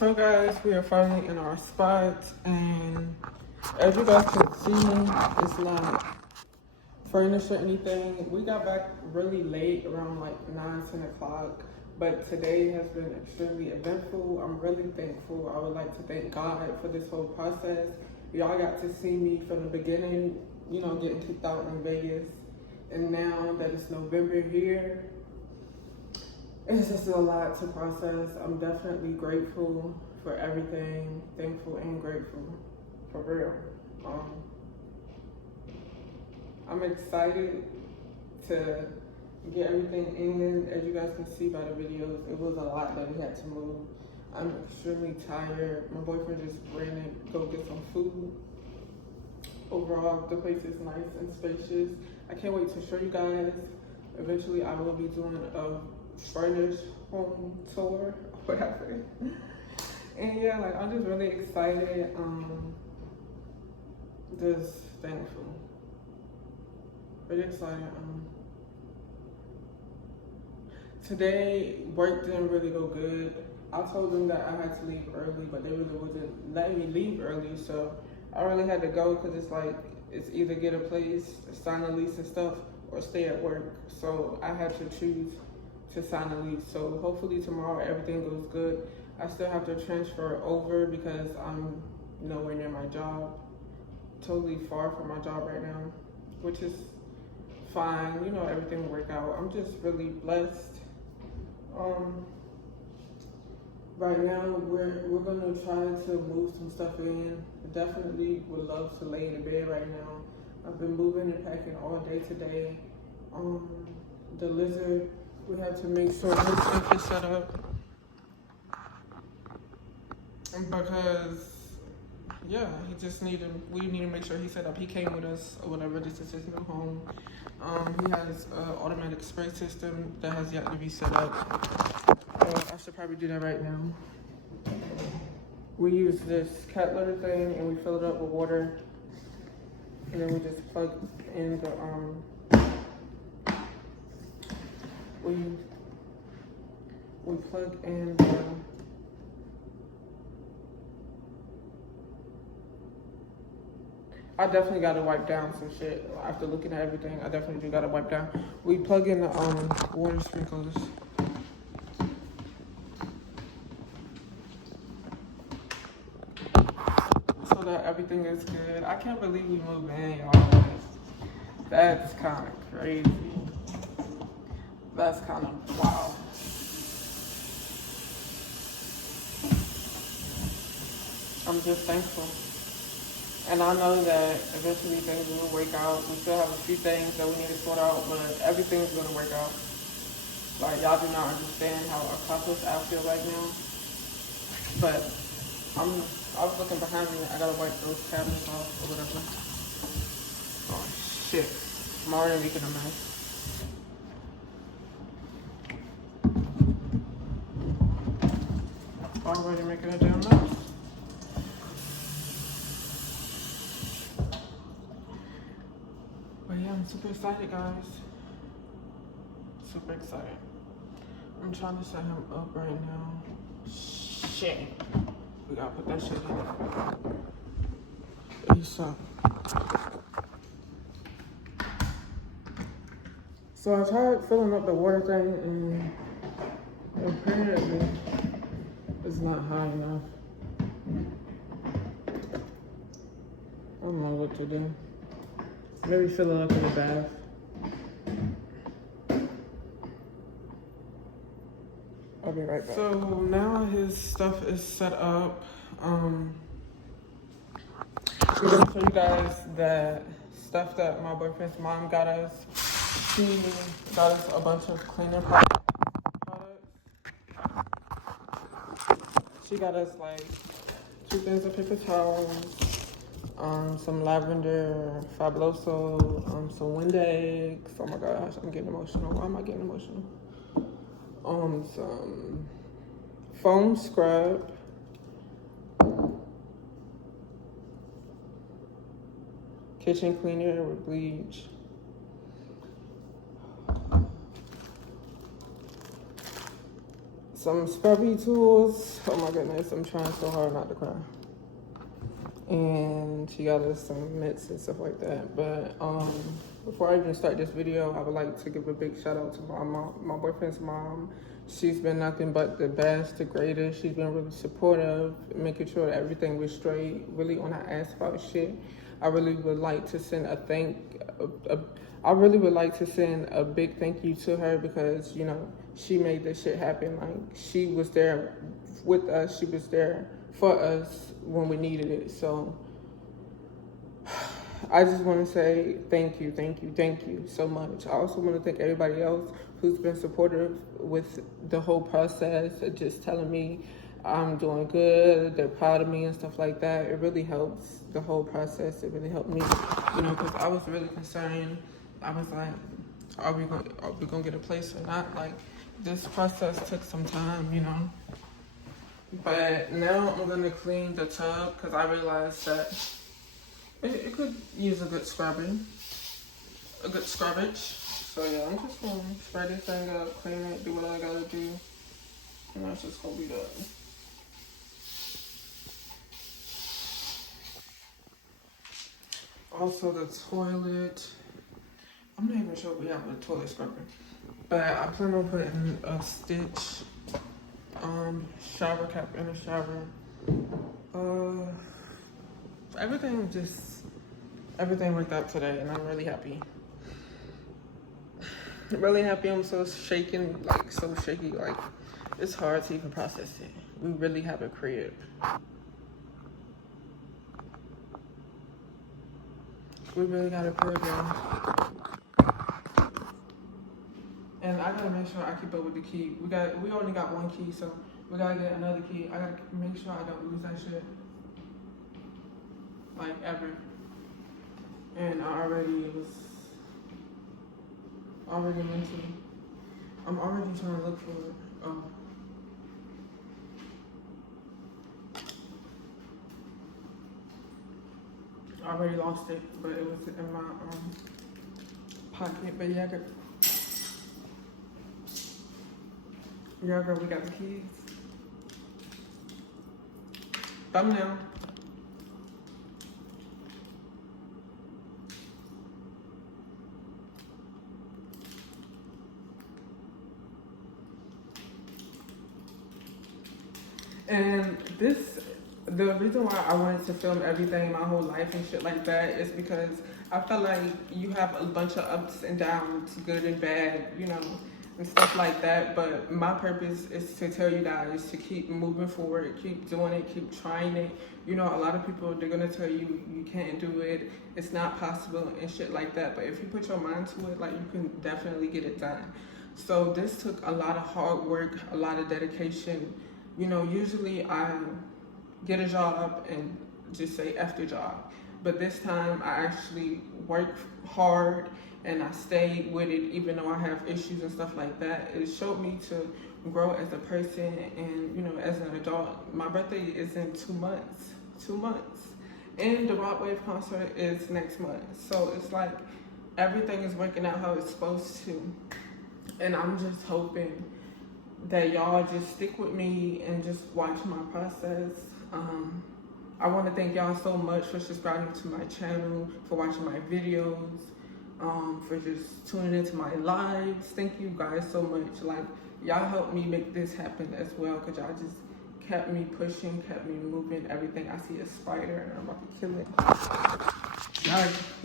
So guys, we are finally in our spot, and as you guys can see, it's not furnished or anything. We got back really late, around like 9, 10 o'clock, but today has been extremely eventful. I'm really thankful. I would like to thank God for this whole process. Y'all got to see me from the beginning, you know, getting kicked out in Vegas, and now that it's November here, it's just a lot to process. I'm definitely grateful for everything, thankful and grateful, for real. I'm excited to get everything in. As you guys can see by the videos, it was a lot that we had to move. I'm extremely tired. My boyfriend just ran to go get some food. Overall, the place is nice and spacious. I can't wait to show you guys. Eventually, I will be doing a furnished home tour, whatever. And yeah, like I'm just really excited. Just thankful. Really excited. Today work didn't really go good. I told them that I had to leave early, but they really wasn't letting me leave early, so I really had to go because it's like it's either get a place, sign a lease and stuff, or stay at work. So I had to choose to sign a lease. So hopefully tomorrow everything goes good. I still have to transfer over because I'm nowhere near my job. Totally far from my job right now, which is fine. You know, everything will work out. I'm just really blessed. Right now we're gonna try to move some stuff in. Definitely would love to lay in the bed right now. I've been moving and packing all day today. The lizard, we have to make sure his stuff is set up because yeah, we need to make sure he's set up. He came with us or whatever. This is his new home. He has an automatic spray system that has yet to be set up. I should probably do that right now. We use this cat litter thing and we fill it up with water, and then we just plug in the we plug in the I definitely gotta wipe down some shit. After looking at everything, I definitely do gotta wipe down. We plug in the water sprinklers. So that everything is good. I can't believe we moved in, y'all. That's kind of crazy. That's kind of wow. I'm just thankful. And I know that eventually things will work out. We still have a few things that we need to sort out, but everything's gonna work out. Like, y'all do not understand how accomplished I feel right now. But I was looking behind me, I gotta wipe those cabinets off or whatever. Oh shit. I'm already making a mess. Already making a damn mess. But yeah, I'm super excited, guys. Super excited. I'm trying to set him up right now. Shit. We gotta put that shit in. ASAP. So I tried filling up the water thing, and apparently it's not high enough. I don't know what to do. Maybe fill it up in the bath. I'll be right back. So now his stuff is set up. I'm gonna show you guys the stuff that my boyfriend's mom got us. She got us a bunch of cleaning products. She got us like 2 things of paper towels, some lavender Fabuloso, some Windex. Oh my gosh, I'm getting emotional. Why am I getting emotional? Some foam scrub, kitchen cleaner with bleach, some scrubby tools. Oh my goodness, I'm trying so hard not to cry. And she got us some mitts and stuff like that. But before I even start this video, I would like to give a big shout out to my mom, my boyfriend's mom. She's been nothing but the best, the greatest. She's been really supportive, making sure that everything was straight, really when I asked about shit. I really would like to send I really would like to send a big thank you to her because, you know, she made this shit happen. Like, she was there with us. She was there for us when we needed it. So I just want to say thank you, thank you, thank you so much. I also want to thank everybody else who's been supportive with the whole process, just telling me I'm doing good, they're proud of me and stuff like that. It really helps the whole process. It really helped me, you know, because I was really concerned. I was like, are we gonna get a place or not? Like, this process took some time, you know. But now I'm gonna clean the tub because I realized that it could use a good scrubbage. So yeah, I'm just gonna spray this thing up, clean it, do what I gotta do, and that's just gonna be done. Also the toilet. I'm not even sure we have a toilet scrubber, but I plan on putting a Stitch shower cap in the shower. Everything worked out today, and I'm really happy. Really happy. I'm so shaking, like so shaky, like it's hard to even process it. We really have a crib. We really got a crib, y'all. And I gotta make sure I keep up with the key. We only got one key, so we gotta get another key. I gotta make sure I don't lose that shit. Like ever. And I already meant to. I'm already trying to look for it. I already lost it, but it was in my pocket. But yeah, girl, we got the keys. Thumbnail. And the reason why I wanted to film everything, my whole life and shit like that, is because I felt like you have a bunch of ups and downs, good and bad, you know, and stuff like that. But my purpose is to tell you guys to keep moving forward, keep doing it, keep trying it. You know, a lot of people, they're gonna tell you you can't do it, it's not possible and shit like that. But if you put your mind to it, like, you can definitely get it done. So this took a lot of hard work, a lot of dedication. You know, usually I get a job and just say F the job. But this time I actually worked hard and I stayed with it even though I have issues and stuff like that. It showed me to grow as a person and, you know, as an adult. My birthday is in 2 months. 2 months. And the Rock Wave concert is next month. So it's like everything is working out how it's supposed to. And I'm just hoping that y'all just stick with me and just watch my process. I want to thank y'all so much for subscribing to my channel, for watching my videos, for just tuning into my lives. Thank you guys so much. Like, y'all helped me make this happen as well, because y'all just kept me pushing, kept me moving. Everything I see a spider and I'm about to kill it.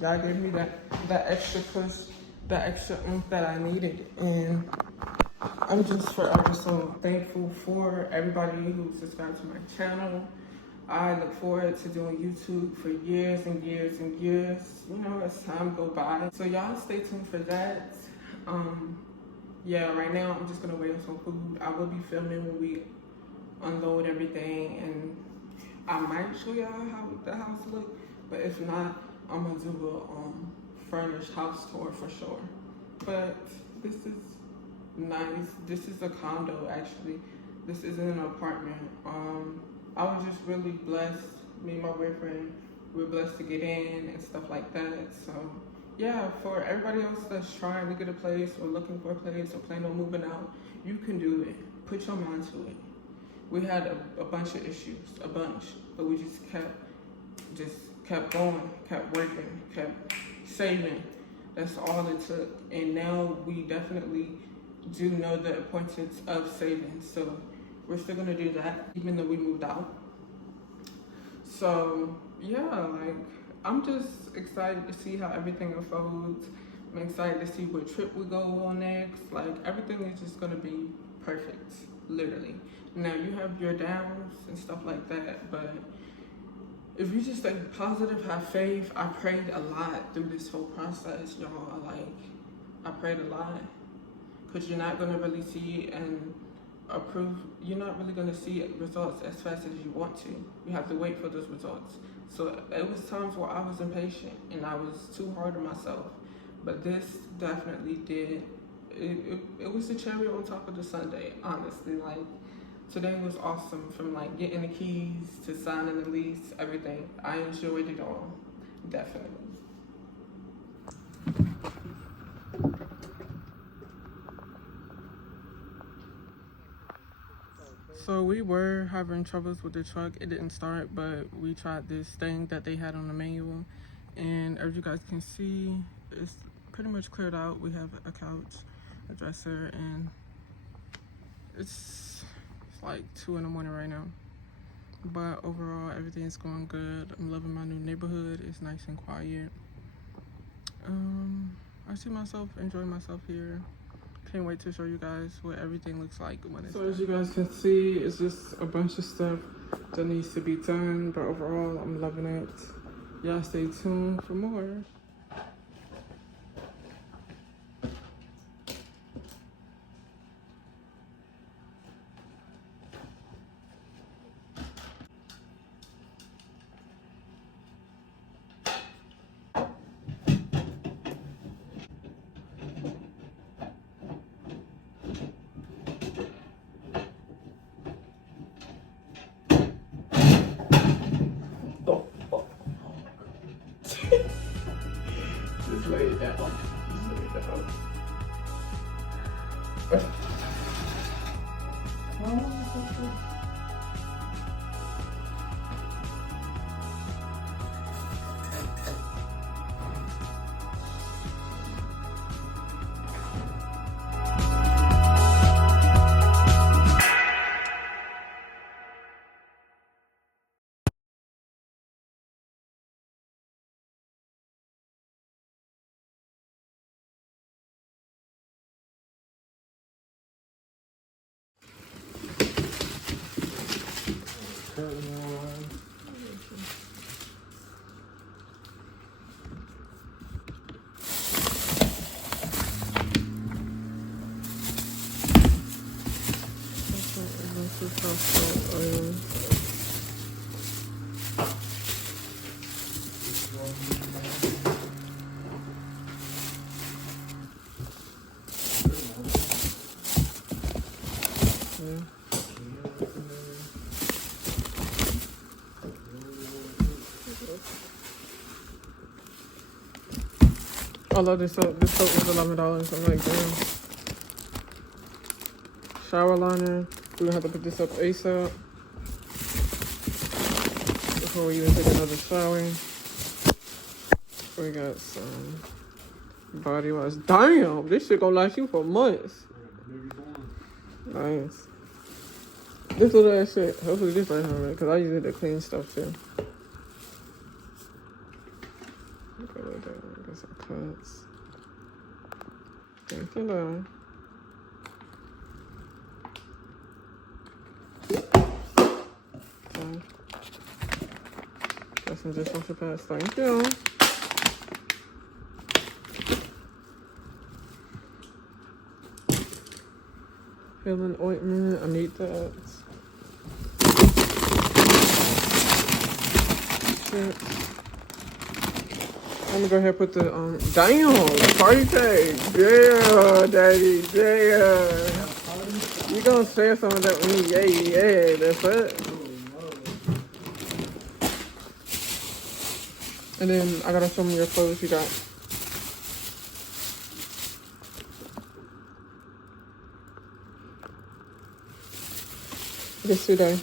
Y'all gave me that extra push, that extra oomph that I needed. And I'm just forever so thankful for everybody who subscribed to my channel. I look forward to doing YouTube for years and years and years, you know, as time go by. So y'all stay tuned for that. Yeah, right now I'm just gonna wait on some food. I will be filming when we unload everything, and I might show y'all how the house look, but if not, I'm gonna do a furnished house tour for sure. But this is nice. This is a condo, actually. This isn't an apartment. I was just really blessed. Me and my boyfriend, we were blessed to get in and stuff like that. So yeah, for everybody else that's trying to get a place or looking for a place or planning on moving out, you can do it. put your mind to it. We had a bunch of issues, but we just kept going, kept working, kept saving. That's all it took. And now we definitely do know the importance of saving. So we're still gonna do that, even though we moved out. So yeah, like, I'm just excited to see how everything unfolds. I'm excited to see what trip we go on next. Like, everything is just gonna be perfect, literally. Now, you have your downs and stuff like that, but if you just stay positive, have faith. I prayed a lot through this whole process, y'all. Like, I prayed a lot, because you're not gonna really see and approve. You're not really gonna see results as fast as you want to. You have to wait for those results. So it was times where I was impatient and I was too hard on myself. But this definitely did. It was the cherry on top of the sundae, honestly. Like, today was awesome, from like getting the keys to signing the lease, everything. I enjoyed it all, definitely. So we were having troubles with the truck. It didn't start, but we tried this thing that they had on the manual. And as you guys can see, it's pretty much cleared out. We have a couch, a dresser, and it's like 2 in the morning right now. But overall, everything's going good. I'm loving my new neighborhood. It's nice and quiet. I see myself enjoying myself here. Can't wait to show you guys what everything looks like when it's done. As you guys can see, it's just a bunch of stuff that needs to be done, but overall, I'm loving it. Y'all stay tuned for more. Just lay it down. Just lay it down. I love this soap. This soap was $11. I'm like, damn. Shower liner. We're gonna have to put this up ASAP before we even take another shower. We got some body wash. Damn, this shit gonna last you for months. Nice. This little ass shit. Hopefully this right here, because I use it to clean stuff too. Got some cuts. Thank you, though. Okay. Got some dishwasher pads. Thank you. Healing ointment. I need that. Shit. I'm gonna go ahead and put the damn party tag. Yeah, daddy, yeah. You gonna say something that with me? Yeah, that's it. And then I gotta show me your clothes you got. Just today.